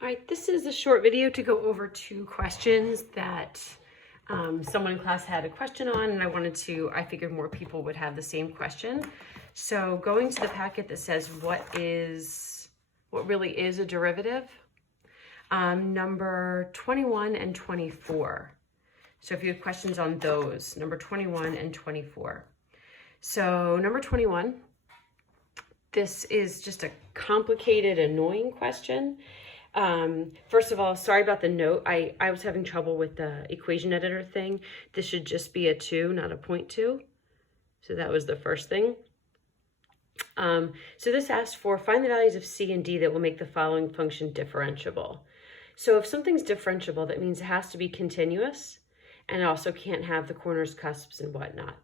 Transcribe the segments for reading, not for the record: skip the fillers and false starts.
All right, this is a short video to go over two questions that someone in class had a question on, and I figured more people would have the same question. So going to the packet that says what really is a derivative, number 21 and 24. So if you have questions on those, number 21 and 24. So number 21, this is just a complicated, annoying question. First of all, sorry about the note. I was having trouble with the equation editor thing. This should just be a 2, not a 0.2. So that was the first thing. So this asks for find the values of c and d that will make the following function differentiable. So if something's differentiable, that means it has to be continuous and it also can't have the corners, cusps, and whatnot.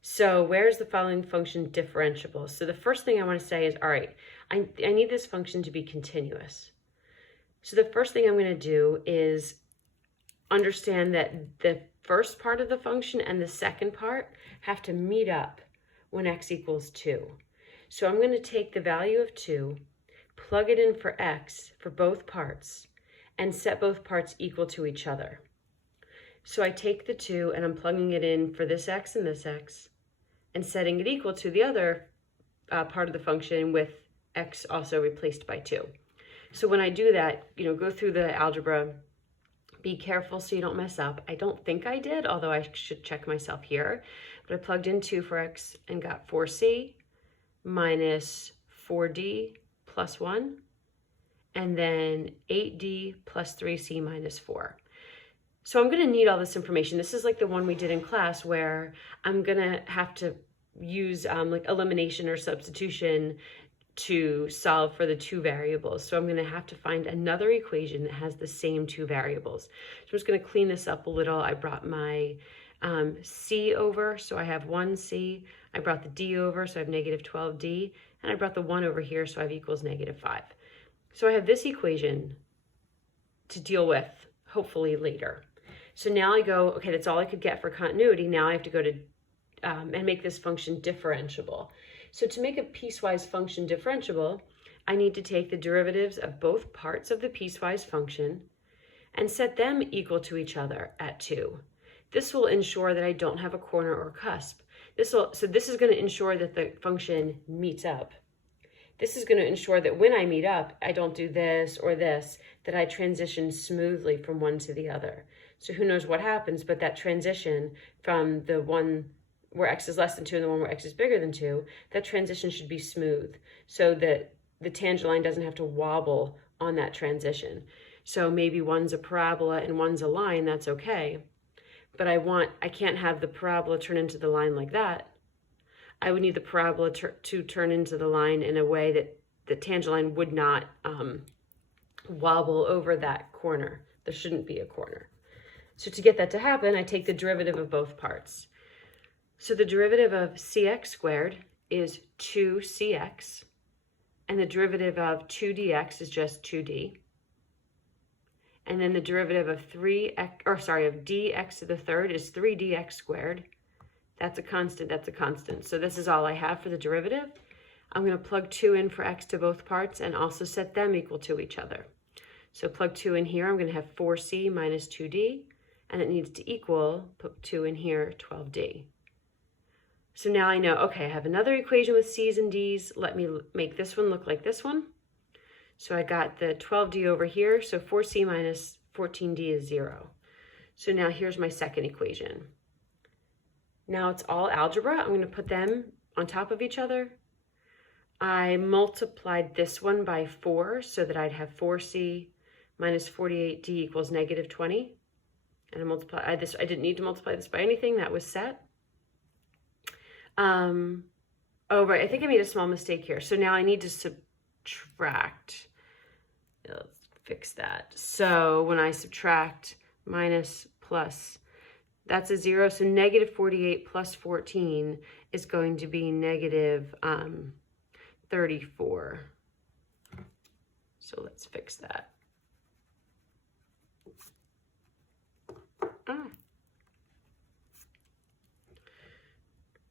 So where's the following function differentiable? So the first thing I want to say is, all right, I need this function to be continuous. So the first thing I'm going to do is understand that the first part of the function and the second part have to meet up when x equals 2. So I'm going to take the value of 2, plug it in for x for both parts, and set both parts equal to each other. So I take the 2 and I'm plugging it in for this x, and setting it equal to the other part of the function with x also replaced by 2. So when I do that, go through the algebra, be careful so you don't mess up. I don't think I did, although I should check myself here. But I plugged in 2 for x and got 4c minus 4d plus 1, and then 8d plus 3c minus 4. So I'm going to need all this information. This is like the one we did in class where I'm going to have to use like elimination or substitution to solve for the two variables. So I'm going to have to find another equation that has the same two variables. So I'm just going to clean this up a little. I brought my c over, so I have 1c. I brought the d over, so I have negative 12d. And I brought the 1 over here, so I have equals negative 5. So I have this equation to deal with, hopefully later. So now I go, okay, that's all I could get for continuity. Now I have to go to and make this function differentiable. So to make a piecewise function differentiable, I need to take the derivatives of both parts of the piecewise function and set them equal to each other at 2. This will ensure that I don't have a corner or cusp. So this is going to ensure that the function meets up. This is going to ensure that when I meet up, I don't do this or this, that I transition smoothly from one to the other. So who knows what happens, but that transition from the one where x is less than 2 and the one where x is bigger than 2, that transition should be smooth so that the tangent line doesn't have to wobble on that transition. So maybe one's a parabola and one's a line, that's okay. But I can't have the parabola turn into the line like that. I would need the parabola to turn into the line in a way that the tangent line would not wobble over that corner. There shouldn't be a corner. So to get that to happen, I take the derivative of both parts. So the derivative of cx squared is 2cx, and the derivative of 2dx is just 2d. And then the derivative of dx to the third is 3dx squared. That's a constant. So this is all I have for the derivative. I'm going to plug 2 in for x to both parts and also set them equal to each other. So plug 2 in here, I'm going to have 4c minus 2d, and it needs to equal, put 2 in here, 12d. So now I know, okay, I have another equation with c's and d's. Let me make this one look like this one. So I got the 12d over here, so 4c minus 14d is 0. So now here's my second equation. Now it's all algebra. I'm going to put them on top of each other. I multiplied this one by 4 so that I'd have 4c minus 48d equals negative 20. And I didn't need to multiply this by anything. That was set. Oh, right, I think I made a small mistake here. So now I need to subtract. Let's fix that. So when I subtract minus plus, that's a 0. So negative 48 plus 14 is going to be negative 34. So let's fix that.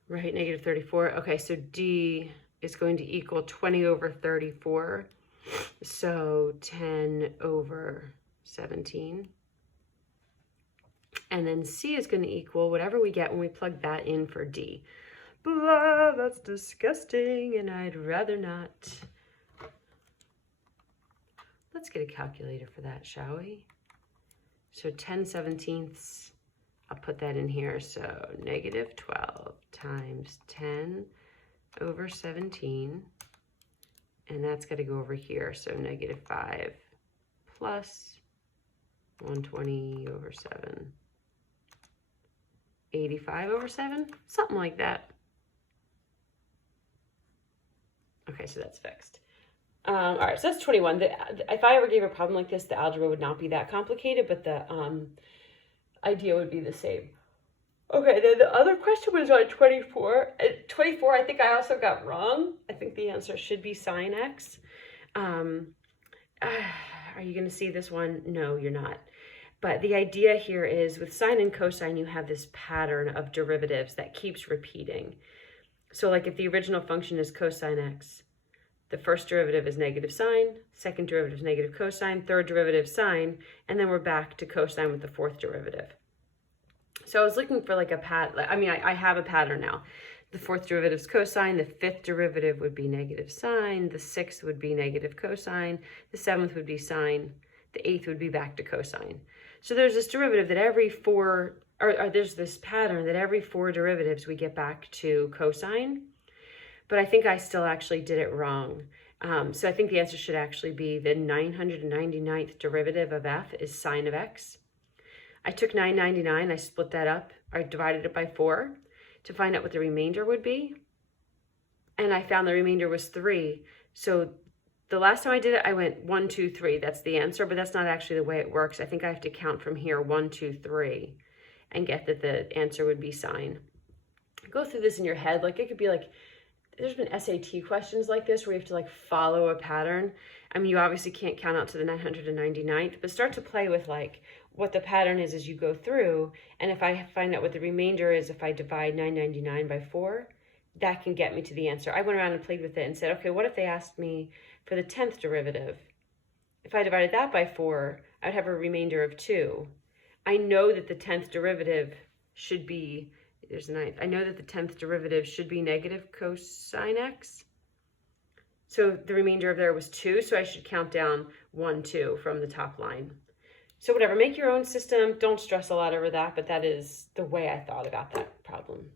Right, negative 34. Okay, so d is going to equal 20 over 34. So 10 over 17. And then C is going to equal whatever we get when we plug that in for D. Blah, that's disgusting, and I'd rather not. Let's get a calculator for that, shall we? So 10/17, I'll put that in here. So negative 12 times 10 over 17. And that's got to go over here. So negative 5 plus 120 over 7. 85 over 7, something like that. Okay, so that's fixed. All right, so that's 21. If I ever gave a problem like this, the algebra would not be that complicated, but the idea would be the same. Okay, then the other question was on 24. 24, I think I also got wrong. I think the answer should be sine x. Are you going to see this one? No, you're not. But the idea here is with sine and cosine, you have this pattern of derivatives that keeps repeating. So like if the original function is cosine x, the first derivative is negative sine, second derivative is negative cosine, third derivative sine, and then we're back to cosine with the fourth derivative. So I was looking for like a pattern. I mean, I have a pattern now. The fourth derivative is cosine, the fifth derivative would be negative sine, the sixth would be negative cosine, the seventh would be sine, the eighth would be back to cosine. So there's this derivative that every four, or there's this pattern that every four derivatives we get back to cosine. But I think I still actually did it wrong. So I think the answer should actually be the 999th derivative of f is sine of x. I took 999, I split that up, I divided it by 4 to find out what the remainder would be. And I found the remainder was 3. So the last time I did it, I went 1, 2, 3. That's the answer, but that's not actually the way it works. I think I have to count from here 1, 2, 3 and get that the answer would be sine. Go through this in your head. Like it could be like, there's been SAT questions like this where you have to like follow a pattern. I mean, you obviously can't count out to the 999th, but start to play with like what the pattern is as you go through. And if I find out what the remainder is, if I divide 999 by 4, that can get me to the answer. I went around and played with it and said, okay, what if they asked me for the 10th derivative? If I divided that by 4, I'd have a remainder of 2. I know that the 10th derivative should be, there's the 9th. I know that the 10th derivative should be negative cosine x. So the remainder of there was 2, so I should count down 1, 2 from the top line. So whatever, make your own system. Don't stress a lot over that, but that is the way I thought about that problem.